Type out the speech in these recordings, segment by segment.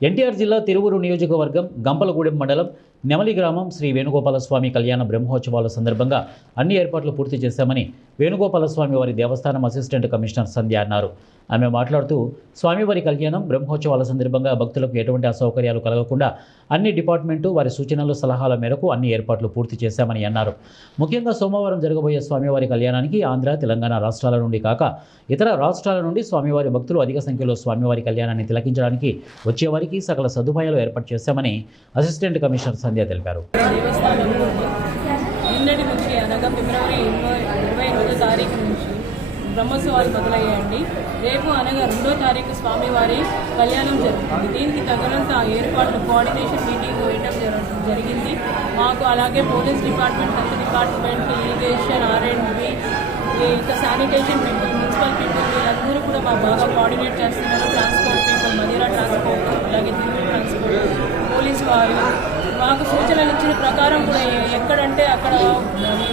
ఎన్టీఆర్ జిల్లా తిరువూరు నియోజకవర్గం గంపలగూడెం మండలం నెమలి గ్రామం శ్రీ వేణుగోపాలస్వామి కళ్యాణ బ్రహ్మోత్సవాల సందర్భంగా అన్ని ఏర్పాట్లు పూర్తి చేశామని వేణుగోపాలస్వామి వారి దేవస్థానం అసిస్టెంట్ కమిషనర్ సంధ్య అన్నారు. ఆమె మాట్లాడుతూ స్వామివారి కళ్యాణం బ్రహ్మోత్సవాల సందర్భంగా భక్తులకు ఎటువంటి అసౌకర్యాలు కలగకుండా అన్ని డిపార్ట్మెంటు వారి సూచనలు సలహాల మేరకు అన్ని ఏర్పాట్లు పూర్తి చేశామని అన్నారు. ముఖ్యంగా సోమవారం జరగబోయే స్వామివారి కళ్యాణానికి ఆంధ్ర, తెలంగాణ రాష్ట్రాల నుండి కాక ఇతర రాష్ట్రాల నుండి స్వామివారి భక్తులు అధిక సంఖ్యలో స్వామివారి కళ్యాణాన్ని తిలకించడానికి వచ్చేవారికి సకల సదుపాయాలు ఏర్పాటు చేశామని అసిస్టెంట్ కమిషనర్ సంధ్య తెలిపారు. నిన్నటి నుంచి అనగా ఫిబ్రవరి 28వ తారీఖు నుంచి బ్రహ్మోత్సవాలు మొదలయ్యాయండి. రేపు అనగా 2వ తారీఖు స్వామివారి కళ్యాణం జరుగుతుంది. దీనికి తగినంత ఏర్పాట్లు కోఆర్డినేషన్ మీటింగ్ వేయడం జరిగింది. మాకు అలాగే police department, health department, irrigation, R&B, ఇంకా శానిటేషన్ పీపుల్, మున్సిపల్ పీపుల్ వీళ్ళందరూ కూడా మాకు బాగా కోఆర్డినేట్ చేస్తున్నారు. ట్రాన్స్పోర్ట్ పీపుల్, మదిరా ట్రాన్స్పోర్ట్, అలాగే దిల్లు ట్రాన్స్పోర్ట్, పోలీసు వారు మాకు సూచనలు ఇచ్చిన ప్రకారం కూడా ఎక్కడంటే అక్కడ మేము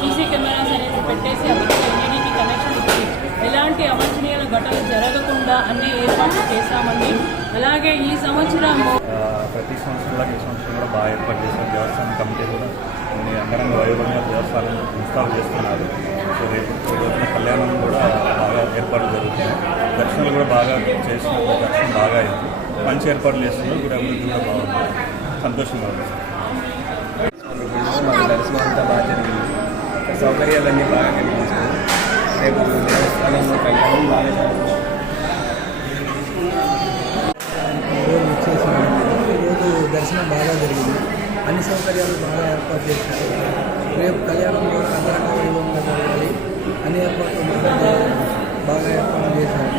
సీసీ కెమెరాస్ అనేది పెట్టేసి అక్కడ ఎన్ఈడీకి కనెక్షన్ ఇచ్చి ఎలాంటి అవాంఛనీయ ఘటనలు జరగకుండా అన్ని ఏర్పాట్లు చేశామండి. అలాగే ఈ సంవత్సరం ప్రతి సంవత్సరంలో ఈ సంవత్సరం కూడా బాగా ఏర్పాటు చేశారు. దేవస్థానం కమిటీ కూడా అంగరంగ వైభవంగా దేవస్థానం ఇన్స్టాల్ చేస్తున్నారు. సో రేపు రోజున కళ్యాణం కూడా బాగా ఏర్పాట్లు జరుగుతున్నాయి. దర్శనాలు కూడా బాగా చేస్తున్నారు. దర్శనం బాగా అయింది. మంచి ఏర్పాట్లు చేస్తున్నారు. కూడా అభివృద్ధి కూడా బాగుంది. సంతోషంగా ఉంది. మాకు దర్శనం అంతా బాగా జరిగింది. సౌకర్యాలన్నీ బాగా కనిపించాయి. రేపు దేవస్థానంలో కళ్యాణం బాగా ఈరోజు దర్శనం బాగా జరిగింది. అన్ని సౌకర్యాలు బాగా ఏర్పాటు చేశారు. రేపు కళ్యాణం కూడా అంతరంగ వైభవంగా జరగాలి. అన్ని ఏర్పాట్లు బాగా ఏర్పాటు చేశారు.